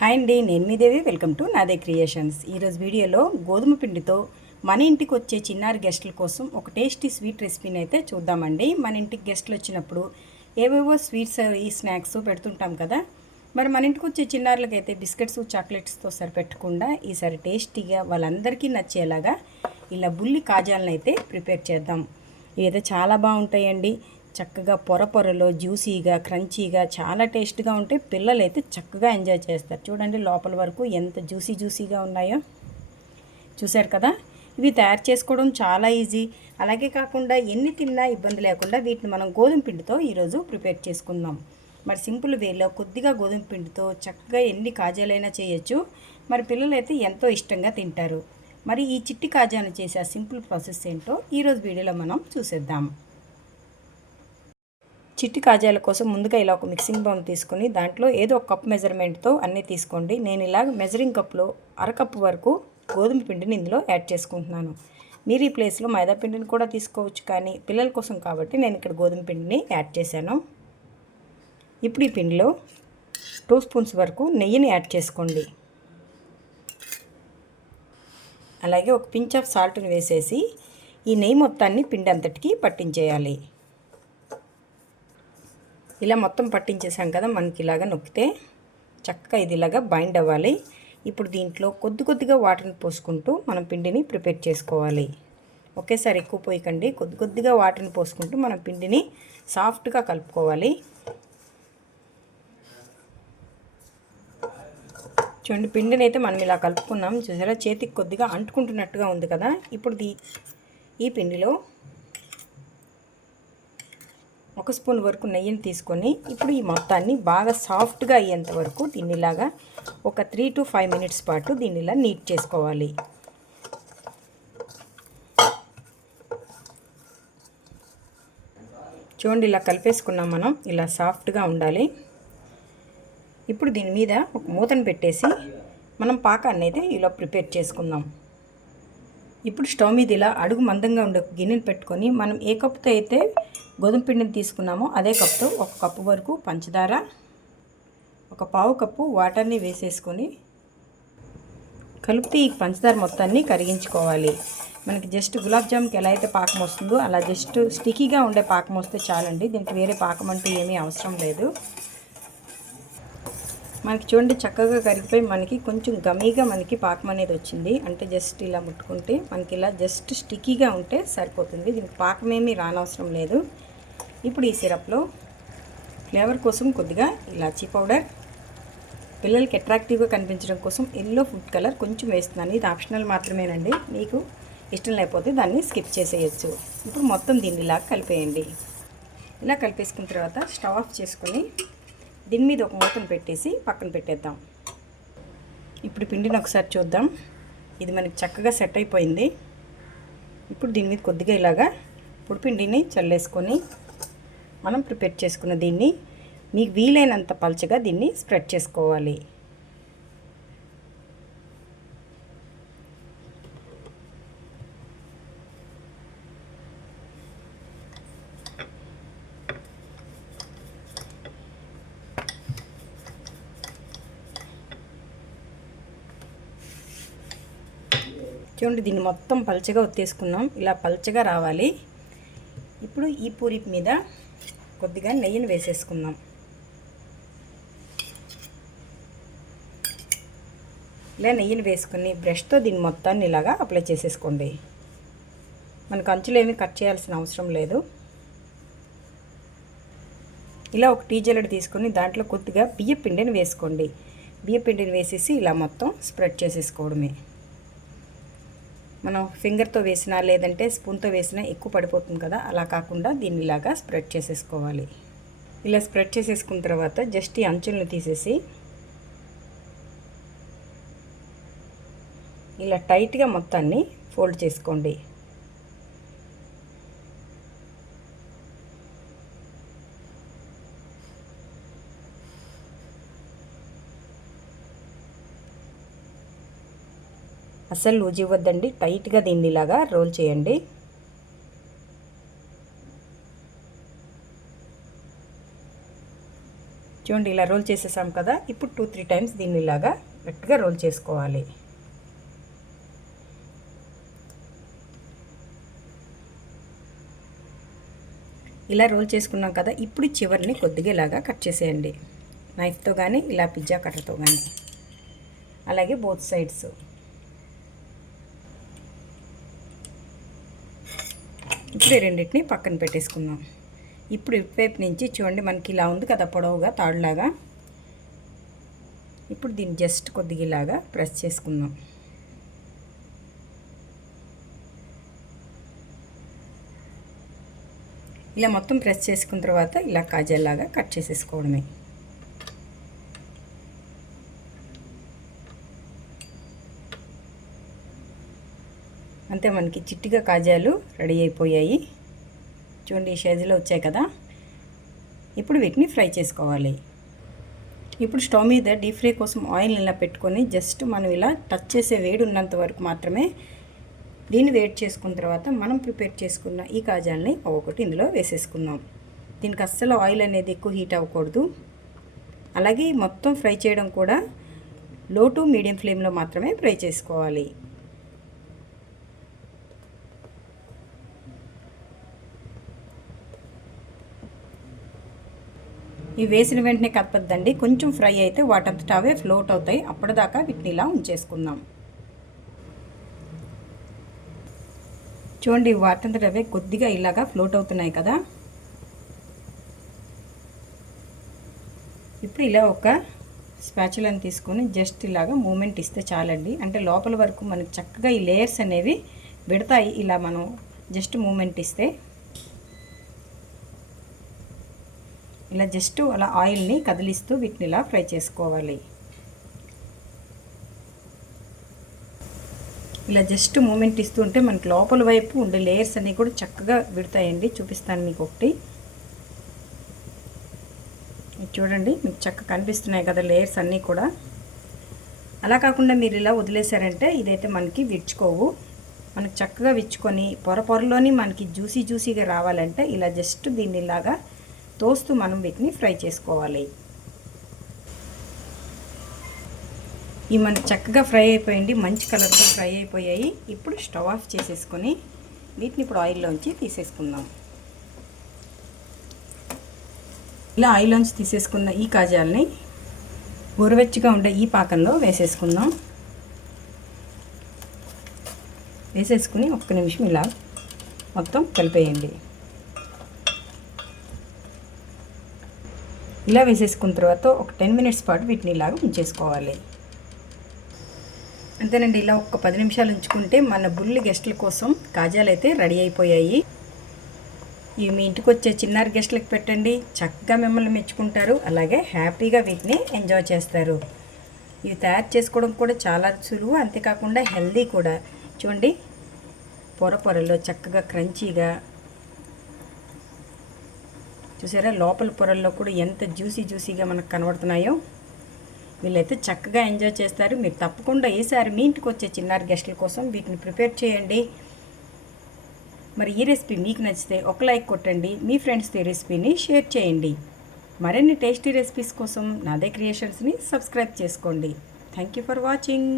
Hi అండి నేను మీ Devi. Welcome to Nade creations. ఈరోజు వీడియోలో గోధుమ పిండితో మన ఇంటికి వచ్చే చిన్నారి గెస్టుల కోసం ఒక టేస్టీ స్వీట్ రెసిపీని అయితే చూద్దామండి. మన ఇంటికి గెస్టులు వచ్చినప్పుడు ఏవేవో స్వీట్స్ ఈ స్నాక్స్ పెడుతుంటాం కదా మరి మన ఇంటికి వచ్చే చిన్నారులకైతే బిస్కెట్స్ చాక్లెట్స్తో సరిపెట్టకుండా ఈసారి టేస్టీగా వాళ్ళందరికీ నచ్చేలాగా ఇలా బుల్లి కాజాలను అయితే ప్రిపేర్ చేద్దాం. ఇవైతే చాలా బాగుంటాయండి. చక్కగా పొర పొరలో జ్యూసీగా క్రంచీగా చాలా టేస్ట్గా ఉంటే పిల్లలు అయితే చక్కగా ఎంజాయ్ చేస్తారు. చూడండి లోపల వరకు ఎంత జ్యూసీ జ్యూసీగా ఉన్నాయో. చూశారు కదా? ఇవి తయారు చేసుకోవడం చాలా ఈజీ. అలాగే కాకుండా ఎన్ని తిన్నా ఇబ్బంది లేకుండా వీటిని మనం గోధుమ పిండితో ఈరోజు ప్రిపేర్ చేసుకుందాం. మరి సింపుల్ వేలో కొద్దిగా గోధుమ పిండితో చక్కగా ఎన్ని కాజాలైనా చేయొచ్చు. మరి పిల్లలు అయితే ఎంతో ఇష్టంగా తింటారు. మరి ఈ చిట్టి కాజాను చేసే ఆ సింపుల్ ప్రాసెస్ ఏంటో ఈరోజు వీడియోలో మనం చూసేద్దాం. చిట్టి కాజాల కోసం ముందుగా ఇలా ఒక మిక్సింగ్ బౌల్ తీసుకొని దాంట్లో ఏదో ఒక కప్ మెజర్మెంట్తో అన్నీ తీసుకోండి. నేను ఇలా మెజరింగ్ కప్లో అరకప్పు వరకు గోధుమ పిండిని ఇందులో యాడ్ చేసుకుంటున్నాను. మీరు ఈ ప్లేస్లో మైదా పిండిని కూడా తీసుకోవచ్చు కానీ పిల్లల కోసం కాబట్టి నేను ఇక్కడ గోధుమ పిండిని యాడ్ చేశాను. ఇప్పుడు ఈ పిండిలో టూ స్పూన్స్ వరకు నెయ్యిని యాడ్ చేసుకోండి. అలాగే ఒక పించ్ ఆఫ్ సాల్ట్ని వేసేసి ఈ నెయ్యి మొత్తాన్ని పిండి అంతటికి పట్టించేయాలి. ఇలా మొత్తం పట్టించేసాం కదా మనకి ఇలాగా నొక్కితే చక్కగా ఇది ఇలాగా బైండ్ అవ్వాలి. ఇప్పుడు దీంట్లో కొద్ది కొద్దిగా వాటర్ని పోసుకుంటూ మనం పిండిని ప్రిపేర్ చేసుకోవాలి. ఒకేసారి ఎక్కువ పోయకండి. కొద్ది కొద్దిగా వాటర్ని పోసుకుంటూ మనం పిండిని సాఫ్ట్గా కలుపుకోవాలి. చూడండి పిండిని అయితే మనం ఇలా కలుపుకున్నాం. చూసారా? చేతికి కొద్దిగా అంటుకుంటున్నట్టుగా ఉంది కదా. ఇప్పుడు దీ ఈ పిండిలో ఒక స్పూన్ వరకు నెయ్యిని తీసుకొని ఇప్పుడు ఈ మొత్తాన్ని బాగా సాఫ్ట్గా అయ్యేంత వరకు దీన్నిలాగా ఒక త్రీ టు ఫైవ్ మినిట్స్ పాటు దీనిలా నీట్ చేసుకోవాలి. చూడండి ఇలా కలిపేసుకున్నాం మనం. ఇలా సాఫ్ట్గా ఉండాలి. ఇప్పుడు దీని మీద ఒక మూతను పెట్టేసి మనం పాకాన్ని అయితే ఇలా ప్రిపేర్ చేసుకుందాం. ఇప్పుడు స్టవ్ మీద ఇలా అడుగు మందంగా ఉండే గిన్నెని పెట్టుకొని మనం ఏ కప్పుతో అయితే గోధుమ పిండిని తీసుకున్నామో అదే కప్పుతో ఒక కప్పు వరకు పంచదార ఒక పావు కప్పు వాటర్ని వేసేసుకొని కలిపితే ఈ పంచదార మొత్తాన్ని కరిగించుకోవాలి. మనకి జస్ట్ గులాబ్ జామ్కి ఎలా అయితే పాకం వస్తుందో అలా జస్ట్ స్టికీగా ఉండే పాకం వస్తే చాలండి. దీనికి వేరే పాకం అంటూ ఏమీ అవసరం లేదు. మనకి చూడండి చక్కగా కరిగిపోయి మనకి కొంచెం గమీగా మనకి పాకం అనేది వచ్చింది. అంటే జస్ట్ ఇలా ముట్టుకుంటే మనకి ఇలా జస్ట్ స్టిక్కీగా ఉంటే సరిపోతుంది. దీనికి పాకం ఏమీ రానవసరం లేదు. ఇప్పుడు ఈ సిరప్లో ఫ్లేవర్ కోసం కొద్దిగా ఇలాచీ పౌడర్. పిల్లలకి అట్రాక్టివ్గా కనిపించడం కోసం ఎల్లో ఫుడ్ కలర్ కొంచెం వేస్తున్నాను. ఇది ఆప్షనల్ మాత్రమేనండి. మీకు ఇష్టం లేకపోతే దాన్ని స్కిప్ చేసేయచ్చు. ఇప్పుడు మొత్తం దీన్ని ఇలా కలిపేయండి. ఇలా కలిపేసుకున్న తర్వాత స్టవ్ ఆఫ్ చేసుకొని దీని మీద ఒక మూతను పెట్టేసి పక్కన పెట్టేద్దాం. ఇప్పుడు పిండిని ఒకసారి చూద్దాం. ఇది మనకి చక్కగా సెట్ అయిపోయింది. ఇప్పుడు దీని మీద కొద్దిగా ఇలాగా ఇప్పుడు పిండిని చల్లేసుకొని మనం ప్రిపేర్ చేసుకున్న దీన్ని మీకు వీలైనంత పలచగా దీన్ని స్ప్రెడ్ చేసుకోవాలి. చూడండి దీన్ని మొత్తం పలచగా ఒత్తేసుకున్నాం. ఇలా పలచగా రావాలి. ఇప్పుడు ఈ పూరి మీద కొద్దిగా నెయ్యిని వేసేసుకుందాం. ఇలా నెయ్యిని వేసుకుని బ్రష్తో దీన్ని మొత్తాన్ని ఇలాగా అప్లై చేసేసుకోండి. మనకు అంచులు ఏమీ కట్ చేయాల్సిన అవసరం లేదు. ఇలా ఒక టీ జల్లెడ తీసుకొని దాంట్లో కొద్దిగా బియ్య పిండిని వేసుకోండి. బియ్య పిండిని వేసేసి ఇలా మొత్తం స్ప్రెడ్ చేసేసుకోవడమే. మనం ఫింగర్తో వేసినా లేదంటే స్పూన్తో వేసినా ఎక్కువ పడిపోతుంది కదా అలా కాకుండా దీన్ని ఇలాగా స్ప్రెడ్ చేసేసుకోవాలి. ఇలా స్ప్రెడ్ చేసేసుకున్న తర్వాత జస్ట్ ఈ అంచులను తీసేసి ఇలా టైట్గా మొత్తాన్ని ఫోల్డ్ చేసుకోండి. అస్సలు లూజ్ ఇవ్వద్దండి. టైట్గా దీన్ని ఇలాగా రోల్ చేయండి. చూడండి ఇలా రోల్ చేసేసాం కదా. ఇప్పుడు టూ త్రీ టైమ్స్ దీన్ని ఇలాగా గట్టిగా రోల్ చేసుకోవాలి. ఇలా రోల్ చేసుకున్నాం కదా ఇప్పుడు చివరిని కొద్దిగా ఇలాగా కట్ చేసేయండి. నైఫ్తో కానీ ఇలా పిజ్జా కట్టర్తో కానీ అలాగే బోత్ సైడ్స్. ఇప్పుడు ఈ రెండింటిని పక్కన పెట్టేసుకుందాం. ఇప్పుడు ఇటువైపు నుంచి చూడండి మనకి ఇలా ఉంది కదా పొడవుగా తాడులాగా. ఇప్పుడు దీన్ని జస్ట్ కొద్దిగా ఇలాగా ప్రెస్ చేసుకుందాం. ఇలా మొత్తం ప్రెస్ చేసుకున్న తర్వాత ఇలా కాజల్లాగా కట్ చేసేసుకోవడమే. అంతే మనకి చిట్టిగా కాజాలు రెడీ అయిపోయాయి. చూడండి ఈ సైజులో వచ్చాయి కదా. ఇప్పుడు వీటిని ఫ్రై చేసుకోవాలి. ఇప్పుడు స్టవ్ మీద డీప్ ఫ్రై కోసం ఆయిల్ ఇలా పెట్టుకొని జస్ట్ మనం ఇలా టచ్ చేసే వేడి ఉన్నంత వరకు మాత్రమే దీన్ని వేడి చేసుకున్న తర్వాత మనం ప్రిపేర్ చేసుకున్న ఈ కాజాలని ఒక్కొక్కటి ఇందులో వేసేసుకుందాం. దీనికి అస్సలు ఆయిల్ అనేది ఎక్కువ హీట్ అవ్వకూడదు. అలాగే మొత్తం ఫ్రై చేయడం కూడా లో టు మీడియం ఫ్లేమ్లో మాత్రమే ఫ్రై చేసుకోవాలి. ఇవి వేసిన వెంటనే కప్పద్దండి కొంచెం ఫ్రై అయితే వాటంతట అవే ఫ్లోట్ అవుతాయి. అప్పటిదాకా వీటిని ఇలా ఉంచేసుకుందాం. చూడండి వాటంతట అవే కొద్దిగా ఇలాగా ఫ్లోట్ అవుతున్నాయి కదా. ఇప్పుడు ఇలా ఒక స్పాచులను తీసుకొని జస్ట్ ఇలాగా మూమెంట్ ఇస్తే చాలండి. అంటే లోపల వరకు మనకు చక్కగా ఈ లేయర్స్ అనేవి విడతాయి ఇలా మనం జస్ట్ మూమెంట్ ఇస్తే ఇలా జస్ట్ అలా ఆయిల్ని కదిలిస్తూ వీటిని ఇలా ఫ్రై చేసుకోవాలి. ఇలా జస్ట్ మూమెంట్ ఇస్తూ ఉంటే మనకి లోపల వైపు ఉండే లేయర్స్ అన్నీ కూడా చక్కగా విడతాయండి. చూపిస్తాను మీకు ఒకటి. చూడండి మీకు చక్కగా కనిపిస్తున్నాయి కదా లేయర్స్ అన్నీ కూడా. అలా కాకుండా మీరు ఇలా వదిలేశారంటే ఇదైతే మనకి విచ్చుకోవు మనకు చక్కగా విచ్చుకొని పొర పొరలోని మనకి జ్యూసీ జ్యూసీగా రావాలంటే ఇలా జస్ట్ దీన్ని ఇలాగా తోస్తూ మనం వీటిని ఫ్రై చేసుకోవాలి. ఇవి మనకి చక్కగా ఫ్రై అయిపోయింది మంచి కలర్తో ఫ్రై అయిపోయాయి. ఇప్పుడు స్టవ్ ఆఫ్ చేసేసుకొని వీటిని ఇప్పుడు ఆయిల్లోంచి తీసేసుకుందాం. ఇలా ఆయిల్లోంచి తీసేసుకున్న ఈ కాజాలని గోరువెచ్చగా ఉండే ఈ పాకంలో వేసేసుకుందాం. వేసేసుకుని ఒక్క నిమిషం ఇలా మొత్తం కలిపేయండి. ఇలా వేసేసుకున్న తర్వాత ఒక టెన్ మినిట్స్ పాటు వీటిని ఇలాగ ఉంచేసుకోవాలి. అంతేనండి ఇలా ఒక పది నిమిషాలు ఉంచుకుంటే మన బుల్లి గెస్టుల కోసం కాజాలు అయితే రెడీ అయిపోయాయి. ఇవి మీ ఇంటికి వచ్చే చిన్నారి గెస్టులకు పెట్టండి. చక్కగా మిమ్మల్ని మెచ్చుకుంటారు. అలాగే హ్యాపీగా వీటిని ఎంజాయ్ చేస్తారు. ఇవి తయారు చేసుకోవడం కూడా చాలా సులువు అంతేకాకుండా హెల్దీ కూడా. చూడండి పొర పొరలో చక్కగా క్రంచీగా చూసారా? లోపల పొరల్లో కూడా ఎంత జ్యూసీ జ్యూసీగా మనకు కనబడుతున్నాయో. వీళ్ళైతే చక్కగా ఎంజాయ్ చేస్తారు. మీరు తప్పకుండా ఈసారి మీ ఇంటికి వచ్చే చిన్నారి గెస్టుల కోసం వీటిని ప్రిపేర్ చేయండి. మరి ఈ రెసిపీ మీకు నచ్చితే ఒక లైక్ కొట్టండి. మీ ఫ్రెండ్స్తో ఈ రెసిపీని షేర్ చేయండి. మరిన్ని టేస్టీ రెసిపీస్ కోసం నాదే క్రియేషన్స్ని సబ్స్క్రైబ్ చేసుకోండి. Thank you for watching.